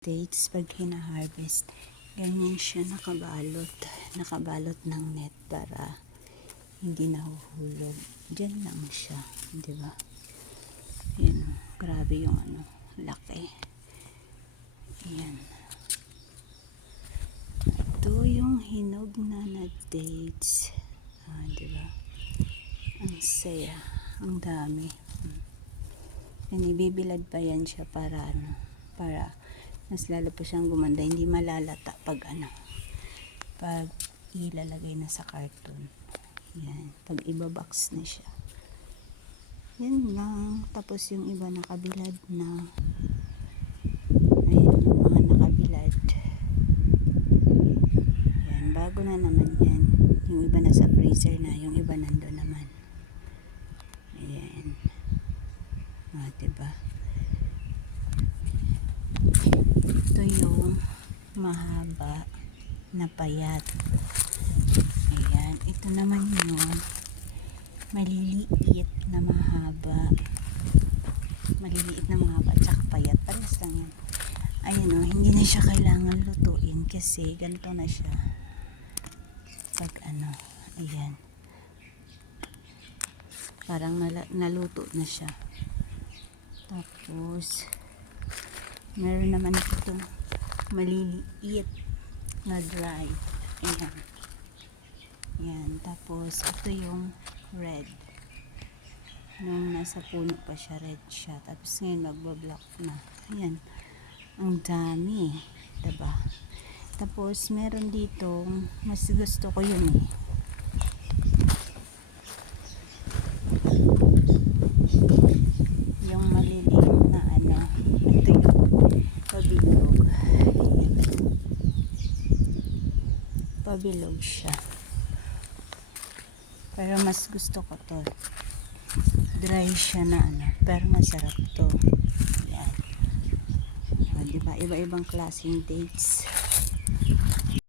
Dates pag hina-harvest, ganyan siya nakabalot ng net para hindi nahuhulog. Diyan lang siya, di ba? Yan, grabe yung laki. Yan. Ito yung hinog na dates. Di ba? Ang saya, ang dami. Yan, ibibilad pa yan siya para para mas lalo pa siyang gumanda, hindi malalata pag pag ilalagay na sa carton. Yan, pag ibabox na siya. Yan lang. Tapos yung iba nakabilad na. Ayan yung mga nakabilad. Yan, bago na naman yan. Yung iba nasa freezer na, yung iba nando naman. Ayan. Diba? Ito yung mahaba na payat. Ayan. Ito naman yung maliliit na mahaba. Maliliit na mahaba tsaka payat. Parehas lang yan. Ayan o. Hindi na siya kailangan lutuin kasi ganito na siya. Pag ayan. Parang naluto na siya. Tapos meron naman ito maliliit na dry. Ayan. Yan. Tapos ito yung red. Nung nasa puno pa siya, red siya. Tapos ngayon magbablock na. Ayan. Ang dami. Diba? Tapos meron dito, mas gusto ko yun yung maliliit na ito yung pabilog. Ayan. Pabilog siya. Pero mas gusto ko to. Dry siya na pero masarap to. Ayan. Diba? Iba-ibang klaseng dates.